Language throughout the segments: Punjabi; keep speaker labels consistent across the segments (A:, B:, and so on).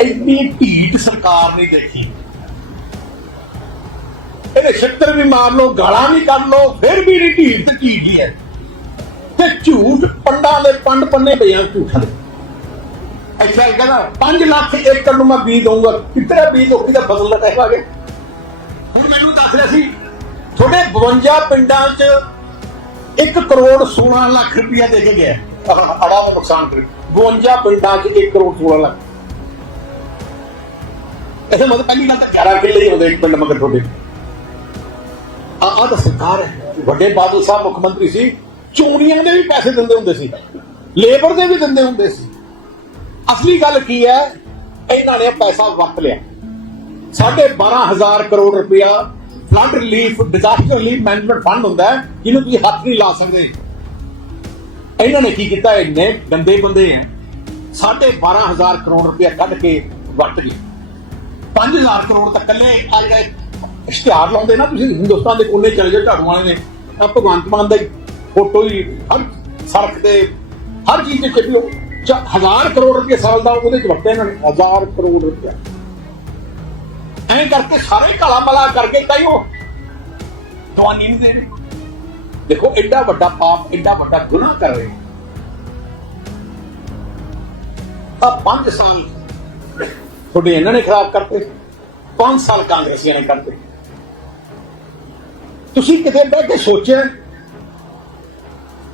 A: ਇੰਨੀ ਢੀਠ ਸਰਕਾਰ ਨਹੀਂ ਦੇਖੀ। ਇਹਦੇ ਛੱਤਰ ਵੀ ਮਾਰ ਲਓ, ਗਾਲਾਂ ਵੀ ਕੱਢ ਲਓ, ਫਿਰ ਵੀ ਨਹੀਂ ਢੀਠ ਤੇ ਢੀਠ ਹੀ ਹੈ। ਤੇ ਝੂਠ ਪੰਡਾਂ ਦੇ ਪੰਡ ਪੰਨੇ ਪਿਆ ਝੂਠਾਂ ਦੇ। ਅੱਛਾ ਕਹਿੰਦਾ 5 ਲੱਖ ਏਕੜ ਨੂੰ ਮੈਂ ਬੀਜ ਦਊਂਗਾ। ਕਿਤਨਾ ਬੀਜ ਲੋਕੀ ਦਾ ਫਸਲ ਦਾ ਕਹਿਵਾਗੇ ਹੁਣ ਮੈਨੂੰ ਦੱਸ ਰਿਹਾ ਸੀ, ਤੁਹਾਡੇ 52 ਪਿੰਡਾਂ 'ਚ 1 ਕਰੋੜ 16 ਲੱਖ ਰੁਪਇਆ ਦੇ ਕੇ ਗਿਆ। ਅੜਾ ਨੁਕਸਾਨ ਕਰ 52 ਪਿੰਡਾਂ 'ਚ 1 ਕਰੋੜ 16 ਲੱਖ। ਇਹਦਾ ਮਤਲਬ ਪਹਿਲੀ ਗੱਲ ਤਾਂ ਘਰਾਂ ਕਿੱਲੇ ਹੀ ਹੁੰਦੇ ਇੱਕ ਪਿੰਡ ਮਗਰ ਤੁਹਾਡੇ। ਆ ਆ ਤਾਂ ਸਰਕਾਰ ਹੈ। ਵੱਡੇ ਬਾਦਲ ਸਾਹਿਬ, ਮੁੱਖ ਮੰਤਰੀ ਸੀ। ਚੋਣੀਆਂ ਦੇ ਵੀ ਪੈਸੇ ਦਿੰਦੇ ਹੁੰਦੇ ਸੀ। ਲੇਬਰ ਦੇ ਵੀ ਦਿੰਦੇ ਹੁੰਦੇ ਸੀ। ਅਸਲੀ ਗੱਲ ਕੀ ਹੈ? ਇਹਨਾਂ ਨੇ ਪੈਸਾ ਵਰਤ ਲਿਆ। ਸਾਢੇ 12000 ਕਰੋੜ ਰੁਪਇਆ flood relief disaster relief management fund ਹੁੰਦਾ ਹੈ, ਜਿਹਨੂੰ ਤੁਸੀਂ ਹੱਥ ਨਹੀਂ ਲਾ ਸਕਦੇ। ਇਹਨਾਂ ਨੇ ਕੀ ਕੀਤਾ? ਇੰਨੇ ਗੰਦੇ ਬੰਦੇ ਆ ਸਾਢੇ 12000 ਕਰੋੜ ਰੁਪਇਆ ਕੱਢ ਕੇ ਵਰਤ ਗਏ 5000 ਕਰੋੜ ਤੱਕ ਕੱਲੇ ਆ ਜਿਹੜੇ ਇਸ਼ਤਿਹਾਰ ਲਾਉਂਦੇ ਨਾ ਤੁਸੀਂ, ਹਿੰਦੁਸਤਾਨ ਦੇ ਕੋਨੇ ਚਲੇ ਜਾਓ, ਝਾੜੂ ਵਾਲੇ ਨੇ ਆ ਭਗਵੰਤ ਮਾਨ ਦਾ ਫੋਟੋ ਹੀ ਹਰ ਸੜਕ ਤੇ, ਹਰ ਚੀਜ਼ ਤੇ ਚੱਲੋ ਹਜ਼ਾਰ ਕਰੋੜ ਰੁਪਏ ਸਾਲ ਦਾ ਉਹਦੇ ਚ ਵਰਤੇ ਇਹਨਾਂ ਨੇ, ਹਜ਼ਾਰ ਕਰੋੜ ਰੁਪਏ ਐਂ ਕਰਕੇ ਸਾਰੇ ਕਾਲਾ ਮਲਾ ਕਰਕੇ ਕਈ ਉਹ ਦਵਾਨੀ ਨਹੀਂ ਦੇ ਰਹੇ। ਦੇਖੋ, ਐਡਾ ਵੱਡਾ ਪਾਪ, ਐਡਾ ਵੱਡਾ ਗੁਨਾਹ ਕਰ ਰਹੇ ਆ 5 ਸਾਲ ਤੁਹਾਡੇ ਇਹਨਾਂ ਨੇ ਖਰਾਬ ਕਰਤੇ। 5 ਸਾਲ ਕਾਂਗਰਸੀਆਂ ਨੇ ਕਰਤੇ ਤੁਸੀਂ ਕਿਤੇ ਬਹਿ ਕੇ ਸੋਚਿਆ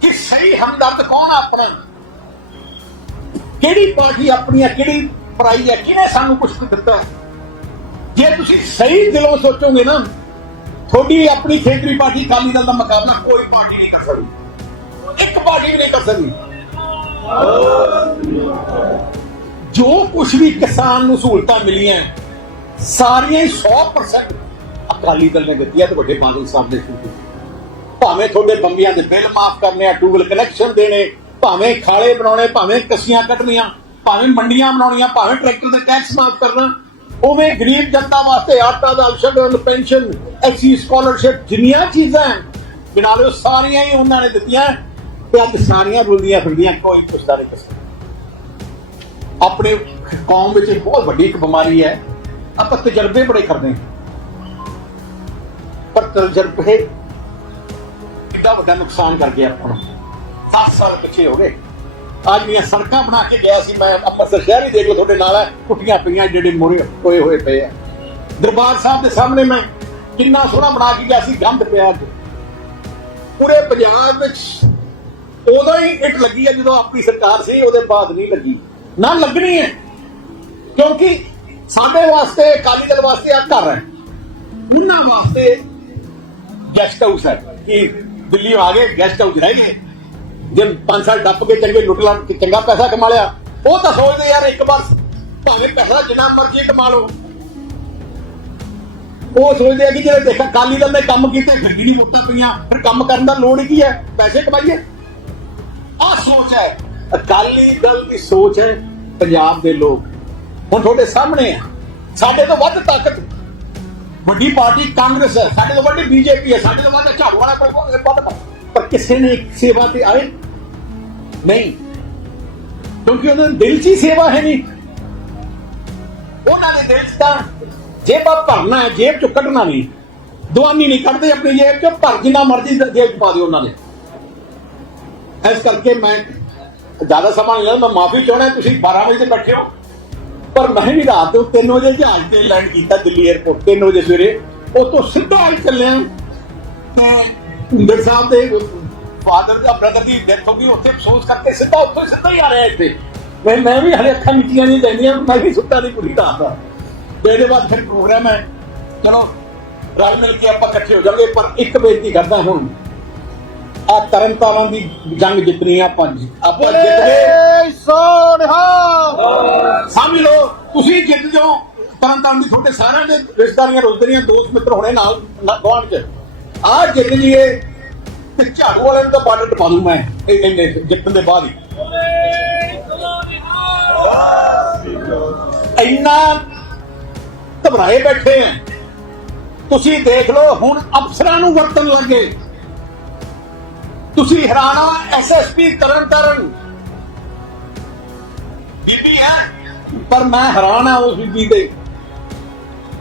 A: ਕਿ ਸਹੀ ਹਮਦਰਦ ਕੌਣ ਆਪਣਾ? ਕਿਹੜੀ ਪਾਰਟੀ ਆਪਣੀ ਹੈ ਕਿਹੜੀ ਪਰਾਈ ਆ ਕਿਹਨੇ ਸਾਨੂੰ ਕੁਝ ਦਿੱਤਾ? ਜੇ ਤੁਸੀਂ ਸਹੀ ਦਿਲੋਂ ਸੋਚੋਗੇ ਨਾ, ਤੁਹਾਡੀ ਆਪਣੀ ਖੇਤਰੀ ਪਾਰਟੀ ਕਾਲੀ ਦਲ ਦਾ ਮੁਕਾਬਲਾ ਕੋਈ ਪਾਰਟੀ ਨਹੀਂ ਕਰ ਸਕਦੀ। ਇੱਕ ਪਾਰਟੀ ਵੀ ਨਹੀਂ ਕਰ ਸਕਦੀ। ਜੋ ਕੁਝ ਵੀ ਕਿਸਾਨ ਨੂੰ ਸਹੂਲਤਾਂ ਮਿਲੀਆਂ ਸਾਰੀਆਂ ਹੀ 100% ਅਕਾਲੀ ਦਲ ਨੇ ਦਿੱਤੀਆਂ ਤੇ ਵੱਡੇ ਬਾਦਲ ਸਾਹਿਬ ਨੇ ਸ਼ੁਰੂ ਭਾਵੇਂ ਤੁਹਾਡੇ ਬੰਬੀਆਂ ਦੇ ਬਿੱਲ ਮਾਫ ਕਰਨੇ ਆ ਟੂਬਲ ਕਨੈਕਸ਼ਨ ਦੇਣੇ, ਭਾਵੇਂ ਖਾਲੇ ਬਣਾਉਣੇ, ਭਾਵੇਂ ਕਸੀਆਂ ਕੱਢਣੀਆਂ, ਭਾਵੇਂ ਮੰਡੀਆਂ ਬਣਾਉਣੀਆਂ, ਭਾਵੇਂ ਟਰੈਕਟਰ ਦੇ ਟੈਕਸ ਮਾਫ ਕਰਨਾ, ਉਵੇਂ ਗਰੀਬ ਜਨਤਾ ਵਾਸਤੇ ਆਟਾ ਦਾਲ ਸ਼ਗਨ ਪੈਨਸ਼ਨ ਐਸੀ ਸਕਾਲਰਸ਼ਿਪ ਜਿੰਨੀਆਂ ਚੀਜ਼ਾਂ ਬਿਨਾਂ ਗਿਣਾ ਸਾਰੀਆਂ ਹੀ ਉਹਨਾਂ ਨੇ ਦਿੱਤੀਆਂ ਤੇ ਅੱਜ ਸਾਰੀਆਂ ਰੁਲਦੀਆਂ ਫਿਰਦੀਆਂ, ਕੋਈ ਪੁੱਛਦਾ ਨਹੀਂ ਕਿਸੇ ਆਪਣੇ ਕੌਮ ਵਿੱਚ ਬਹੁਤ ਵੱਡੀ ਇੱਕ ਬਿਮਾਰੀ ਹੈ ਆਪਾਂ ਤਜਰਬੇ ਬੜੇ ਕਰਦੇ ਹਾਂ। ਪਰ ਤਜਰਬੇ ਕਿੰਨਾ ਵੱਡਾ ਨੁਕਸਾਨ ਕਰ ਗਿਆ ਆਪਾਂ ਨੂੰ। 10 ਸਾਲ ਪਿੱਛੇ ਹੋ ਗਏ। ਅੱਜ ਦੀਆਂ ਸੜਕਾਂ ਬਣਾ ਕੇ ਗਿਆ ਸੀ ਮੈਂ ਅੰਮ੍ਰਿਤਸਰ ਸ਼ਹਿਰ ਹੀ ਦੇਖ ਲਓ ਤੁਹਾਡੇ ਨਾਲ ਹੈ ਟੁੱਟੀਆਂ ਪਈਆਂ, ਜਿਹੜੇ ਮੋਰੇ ਹੋਏ ਹੋਏ ਪਏ ਆ। ਦਰਬਾਰ ਸਾਹਿਬ ਦੇ ਸਾਹਮਣੇ ਮੈਂ ਕਿੰਨਾ ਸੋਹਣਾ ਬਣਾ ਕੇ ਗਿਆ ਸੀ ਗੰਦ ਪਿਆ ਅੱਜ। ਪੂਰੇ ਪੰਜਾਬ ਵਿੱਚ ਉਦੋਂ ਹੀ ਇੱਟ ਲੱਗੀ ਹੈ ਜਦੋਂ ਆਪਣੀ ਸਰਕਾਰ ਸੀ, ਉਹਦੇ ਬਾਅਦ ਨਹੀਂ ਲੱਗੀ। ਨਾ ਲੱਗਣੀ ਹੈ, ਕਿਉਂਕਿ ਸਾਡੇ ਵਾਸਤੇ, ਅਕਾਲੀ ਦਲ ਵਾਸਤੇ ਆ ਘਰ ਹੈ। ਉਹਨਾਂ ਵਾਸਤੇ ਗੈਸਟ ਹਾਊਸ ਹੈ ਕਿ ਦਿੱਲੀ ਆ ਗਏ ਗੈਸਟ ਹਾਊਸ ਹੈਗੇ। ਜੇ 5 ਸਾਲ ਡੱਪ ਕੇ ਚੰਗੇ ਲੁੱਟ ਲਾਂ ਤੇ ਚੰਗਾ ਪੈਸਾ ਕਮਾ ਲਿਆ। ਉਹ ਤਾਂ ਸੋਚਦੇ ਯਾਰ ਇੱਕ ਵਾਰ ਭਾਵੇਂ ਪੈਸਾ ਜਿੰਨਾ ਮਰਜ਼ੀ ਕਮਾ ਲਓ। ਉਹ ਸੋਚਦੇ ਆ ਕਿ ਜਿਹੜੇ ਦੇਖਾ ਕਾਲੀ ਦਲ ਨੇ ਕੰਮ ਕੀਤੇ ਫਿਰ ਵੀ ਨਹੀਂ ਵੋਟਾਂ ਪਈਆਂ। ਫਿਰ ਕੰਮ ਕਰਨ ਦਾ ਲੋੜ ਹੀ ਕੀ ਹੈ? ਪੈਸੇ ਕਮਾਈਏ। ਆ ਸੋਚ ਹੈ। ਅਕਾਲੀ ਦਲ ਦੀ ਸੋਚ ਹੈ ਪੰਜਾਬ ਦੇ ਲੋਕ। ਹੁਣ ਤੁਹਾਡੇ ਸਾਹਮਣੇ ਆ। ਸਾਡੇ ਤੋਂ ਵੱਧ ਤਾਕਤ। ਵੱਡੀ ਪਾਰਟੀ ਕਾਂਗਰਸ ਹੈ। ਸਾਡੇ ਤੋਂ ਵੱਡੀ ਬੀਜੇਪੀ ਹੈ। ਸਾਡੇ ਤੋਂ ਵੱਧ ਝਾੜੂ ਵਾਲਾ ਕੋਈ ਵੱਧ ਪਰ ਕਿਸੇ ਨੇ ਸੇਵਾ ਤੇ ਆਏ? ਨਹੀਂ। ਕਿਉਂਕਿ ਉਹਨਾਂ ਦੇ ਦਿਲ 'ਚ ਹੀ ਸੇਵਾ ਹੈ ਨਹੀਂ। ਉਹਨਾਂ ਦੇ ਦਿਲ 'ਚ ਤਾਂ ਜੇਬਾਂ ਭਰਨਾ ਹੈ, ਜੇਬ 'ਚੋਂ ਕੱਢਣਾ ਨਹੀਂ। ਦਵਾਨੀ ਨਹੀਂ ਕੱਢਦੇ ਆਪਣੀ ਜੇਬ 'ਚੋਂ ਭਰ ਜਿੰਨਾ ਮਰਜ਼ੀ ਜੇਬ 'ਚ ਪਾ ਦਿਓ ਉਹਨਾਂ ਨੇ। ਇਸ ਕਰਕੇ ਮੈਂ ਜ਼ਿਆਦਾ ਸਮਾਂ ਨਹੀਂ ਲੈਂਦਾ। ਮੈਂ ਮਾਫੀ ਚਾਹਣਾ ਤੁਸੀਂ 12 ਵਜੇ ਤੇ ਬੈਠੇ ਹੋ। ਪਰ ਮੈਂ ਵੀ ਰਾਤ ਨੂੰ 3 ਵਜੇ ਜਹਾਜ਼ ਤੇ ਲੈਂਡ ਕੀਤਾ ਦਿੱਲੀ 에ਅਰਪੋਰਟ 3 ਵਜੇ ਸਵੇਰੇ। ਉਤੋਂ ਸਿੱਧਾ ਹੀ ਚੱਲਿਆ। ਤੇ ਸਾਹਿਬ ਦੇ ਫਾਦਰ ਦਾ ਬ੍ਰਦਰ ਦੀ ਡੈਥ ਹੋ ਗਈ। ਉੱਥੇ ਅਫਸੋਸ ਕਰਕੇ ਸਿੱਧਾ ਉੱਥੋਂ ਸਿੱਧਾ ਹੀ ਆ ਰਿਹਾ ਇੱਥੇ। ਮੈਂ ਮੈਂ ਵੀ ਹਲੇ ਅੱਖਾਂ ਮੀਚੀਆਂ ਨਹੀਂ ਜਾਂਦੀਆਂ ਮੈਂ ਵੀ ਸੁੱਤਾ ਨਹੀਂ ਪੂਰੀ ਰਾਤ ਦਾ। ਤੇ ਇਹਦੇ ਬਾਅਦ ਫਿਰ ਪ੍ਰੋਗਰਾਮ ਹੈ। ਚਲੋ, ਰਲ ਮਿਲ ਕੇ ਆਪਾਂ ਇਕੱਠੇ ਹੋ ਜਾਵਾਂਗੇ, ਪਰ ਇੱਕ ਬੇਨਤੀ ਕਰਦਾ ਹੁਣ। ਆ ਤਰਨਤਾਰਨ ਦੀ ਜੰਗ ਜਿੱਤਣੀ ਆ ਆਪਾਂ ਆਪਾਂ ਜਿੱਤ ਗਏ
B: ਸੋਨਹਾ।
A: ਸਮਝ ਲਓ ਤੁਸੀਂ ਜਿੱਤ ਜਾਓ। ਤਰਨਤਾਰਨ ਦੀ ਤੁਹਾਡੇ ਸਾਰਿਆਂ ਦੇ ਰਿਸ਼ਤੇਦਾਰੀਆਂ ਰੋਜ਼ਦਾਰੀਆਂ ਦੋਸਤ ਮਿੱਤਰ ਹੋਣੇ ਨਾਲ ਗਵਾਂਢ ਚ। ਆ ਜਿੱਤ ਜੀਏ ਤੇ ਝਾੜੂ ਵਾਲਿਆਂ ਨੂੰ ਤਾਂ ਬਾਰਡਰ ਟਪਾ ਦੂੰ ਮੈਂ ਇਹ ਇੰਨੇ ਜਿੱਤਣ ਦੇ ਬਾਅਦ ਹੀ। ਇੰਨਾ ਘਬਰਾਏ ਬੈਠੇ ਆ। ਤੁਸੀਂ ਦੇਖ ਲਓ ਹੁਣ ਅਫਸਰਾਂ ਨੂੰ ਵਰਤਣ ਲੱਗੇ। ਤੁਸੀਂ ਹੈਰਾਨਾ ਐਸਐਸਪੀ ਤਰਨ ਤਰਨ ਬੀਬੀ ਹੈ, ਪਰ ਮੈਂ ਹੈਰਾਨ ਆ ਉਸ ਬੀਬੀ ਤੇ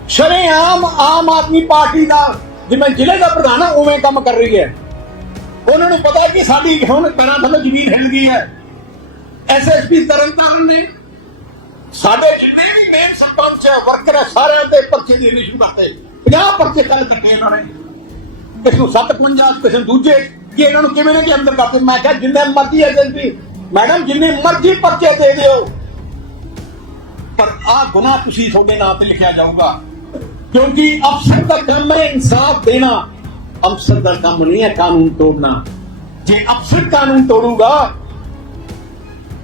A: ਸ਼ਰੇਆਮ ਆਮ ਆਦਮੀ ਪਾਰਟੀ ਦਾ, ਜਿਵੇਂ ਜ਼ਿਲ੍ਹੇ ਦਾ ਪ੍ਰਧਾਨ ਆ ਉਵੇਂ ਕੰਮ ਕਰ ਰਹੀ ਹੈ। ਉਹਨਾਂ ਨੂੰ ਪਤਾ ਕਿ ਸਾਡੀ ਹੁਣ ਪੈਰਾਂ ਥੱਲੇ ਜ਼ਮੀਨ ਹਿੱਲ ਗਈ ਹੈ। ਐਸਐਸਪੀ ਤਰਨਤਾਰਨ ਨੇ ਸਾਡੇ ਜਿੰਨੇ ਵੀ ਮੇਨ ਸਰਪੰਚ ਹੈ ਵਰਕਰ ਹੈ, ਸਾਰਿਆਂ ਦੇ ਪਰਚੇ ਦੀ ਰਿਸ਼ੂ ਕਰਤੇ। 50 ਪਰਚੇ ਕੱਲ ਕੱਟੇ ਇਹਨਾਂ ਨੇ। ਕਿਸੇ ਨੂੰ 57 ਕਿਸੇ ਨੂੰ ਦੂਜੇ। ਕਿ ਇਹਨਾਂ ਨੂੰ ਕਿਵੇਂ ਨੇ ਕਿ ਅੰਦਰ ਕਰਤੇ ਮੈਂ ਕਿਹਾ ਜਿੰਨੇ ਮਰਜ਼ੀ ਏਜੰਸੀ ਮੈਡਮ, ਜਿੰਨੇ ਮਰਜ਼ੀ ਪਰਚੇ ਦੇ ਦਿਓ। ਪਰ ਆ ਗੁਨਾਹ ਤੁਸੀਂ ਤੁਹਾਡੇ ਨਾਂ ਤੇ ਲਿਖਿਆ ਜਾਊਗਾ। ਕਿਉਂਕਿ ਅਫਸਰ ਦਾ ਕੰਮ ਹੈ ਇਨਸਾਫ ਦੇਣਾ। ਅਫਸਰ ਦਾ ਕੰਮ ਨਹੀਂ ਹੈ ਕਾਨੂੰਨ ਤੋੜਨਾ। ਜੇ ਅਫਸਰ ਕਾਨੂੰਨ ਤੋੜੂਗਾ,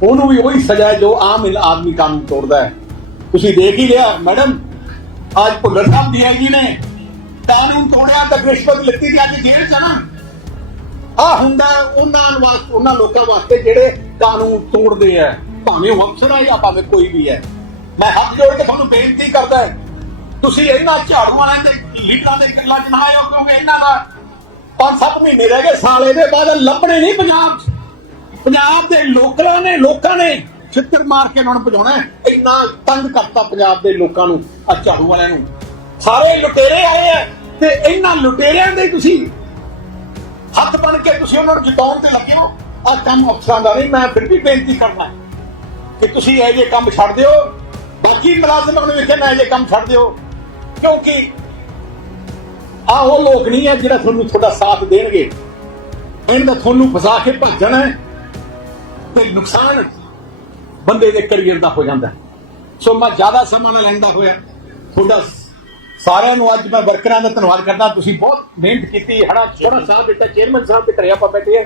A: ਉਹਨੂੰ ਵੀ ਉਹੀ ਸਜ਼ਾ ਜੋ ਆਮ ਆਦਮੀ ਕਾਨੂੰਨ ਤੋੜਦਾ ਹੈ। ਤੁਸੀਂ ਦੇਖ ਹੀ ਲਿਆ, ਮੈਡਮ, ਅੱਜ ਭੁੱਲਰ ਸਾਹਿਬ ਡੀਆਈਜੀ ਨੇ। ਕਾਨੂੰਨ ਤੋੜਿਆ ਤਾਂ ਰਿਸ਼ਵਤ ਲਿੱਤੀ ਤੇ ਅੱਜ ਜੇਲ੍ਹ ਚ ਨਾ। ਆ ਹੁੰਦਾ ਉਹਨਾਂ ਵਾਸਤੇ ਉਹਨਾਂ ਲੋਕਾਂ ਵਾਸਤੇ ਜਿਹੜੇ ਕਾਨੂੰਨ ਤੋੜਦੇ ਆ। ਭਾਵੇਂ ਅਫਸਰ ਆ ਜਾਂ ਭਾਵੇਂ ਕੋਈ ਵੀ ਹੈ ਮੈਂ ਹੱਥ ਜੋੜ ਕੇ ਤੁਹਾਨੂੰ ਬੇਨਤੀ ਕਰਦਾ ਹਾਂ, ਤੁਸੀਂ ਇਹਨਾਂ ਝਾੜੂ ਵਾਲਿਆਂ ਦੇ ਲੀਡਰਾਂ ਦੇ ਗੱਲਾਂ ਚ ਨਾ ਆਇਓ ਕਿਉਂਕਿ ਇਹਨਾਂ ਨਾਲ ਪੰਜ ਸੱਤ ਮਹੀਨੇ ਰਹਿ ਗਏ ਸਾਲ ਇਹਦੇ ਬਾਅਦ ਲੱਭਣੇ ਨਹੀਂ ਪੰਜਾਬ 'ਚ। ਪੰਜਾਬ ਦੇ ਲੋਕਾਂ ਨੇ ਲੋਕਾਂ ਨੇ ਛਿੱਤਰ ਮਾਰ ਕੇ ਉਹਨਾਂ ਨੂੰ ਭਜਾਉਣਾ ਇੰਨਾ ਤੰਗ ਕਰਤਾ ਪੰਜਾਬ ਦੇ ਲੋਕਾਂ ਨੂੰ ਆ ਝਾੜੂ ਵਾਲਿਆਂ ਨੂੰ। ਸਾਰੇ ਲੁਟੇਰੇ ਆਏ ਆ ਤੇ ਇਹਨਾਂ ਲੁਟੇਰਿਆਂ ਦੇ ਤੁਸੀਂ ਹੱਥ ਬਣ ਕੇ ਤੁਸੀਂ ਉਹਨਾਂ ਨੂੰ ਜਿਤਾਉਣ ਤੇ ਲੱਗੇ ਹੋ ਆ ਕੰਮ ਅਫਸਰਾਂ ਦਾ ਨਹੀਂ, ਮੈਂ ਫਿਰ ਵੀ ਬੇਨਤੀ ਕਰਨਾ ਕਿ ਤੁਸੀਂ ਇਹ ਜੇ ਕੰਮ ਛੱਡ ਦਿਓ। ਬਾਕੀ ਮੁਲਾਜ਼ਮਾਂ ਨੂੰ ਵੇਖੇ ਨਾ ਇਹ ਜੇ ਕੰਮ ਛੱਡ ਦਿਓ, ਕਿਉਂਕਿ ਆ ਉਹ ਲੋਕ ਨਹੀਂ ਹੈ ਜਿਹੜਾ ਤੁਹਾਨੂੰ ਤੁਹਾਡਾ ਸਾਥ ਦੇਣਗੇ। ਇਹਨਾਂ ਦਾ ਤੁਹਾਨੂੰ ਫਸਾ ਕੇ ਭੱਜਣਾ ਹੈ ਤੇ ਨੁਕਸਾਨ ਬੰਦੇ ਦੇ ਕਰੀਅਰ ਦਾ ਹੋ ਜਾਂਦਾ ਸੋ ਮੈਂ ਜ਼ਿਆਦਾ ਸਮਾਂ ਨਾ ਲੈਂਦਾ ਹੋਇਆ, ਤੁਹਾਡਾ ਸਾਰਿਆਂ ਨੂੰ ਅੱਜ ਮੈਂ ਵਰਕਰਾਂ ਦਾ ਧੰਨਵਾਦ ਕਰਦਾ। ਤੁਸੀਂ ਬਹੁਤ ਮਿਹਨਤ ਕੀਤੀ, ਹੜਾ ਥੋੜਾ ਸਾਥ ਦਿੱਤਾ ਚੇਅਰਮੈਨ ਸਾਹਿਬ ਦੇ ਘਰੇ ਆਪਾਂ ਬੈਠੇ ਆ